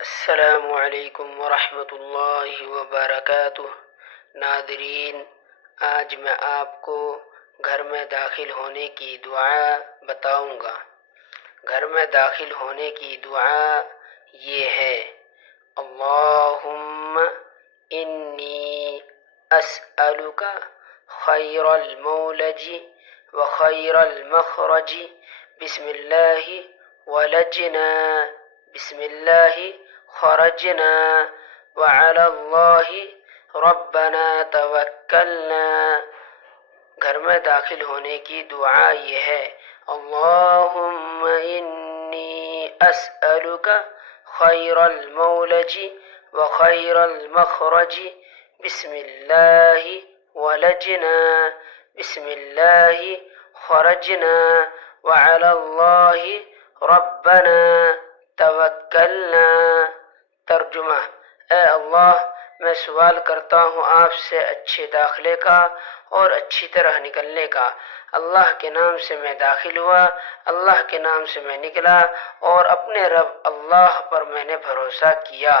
السلام علیکم ورحمۃ اللہ وبرکاتہ۔ ناظرین، آج میں آپ کو گھر میں داخل ہونے کی دعا بتاؤں گا۔ گھر میں داخل ہونے کی دعا یہ ہے: اللہم انی اسألک خیر المولج وخیر المخرج، بسم اللہ ولجنا، بسم اللہ خرجنا، وعلی اللہ ربنا توکلنا۔ گھر میں داخل ہونے کی دعا یہ ہے: اللہم انی اسألک خیر المولج وخیر المخرج، بسم اللہ ولجنا، بسم اللہ خرجنا، وعلی اللہ ربنا توکلنا۔ ترجمہ: اے اللہ، میں سوال کرتا ہوں آپ سے اچھے داخلے کا اور اچھی طرح نکلنے کا۔ اللہ کے نام سے میں داخل ہوا، اللہ کے نام سے میں نکلا، اور اپنے رب اللہ پر میں نے بھروسہ کیا۔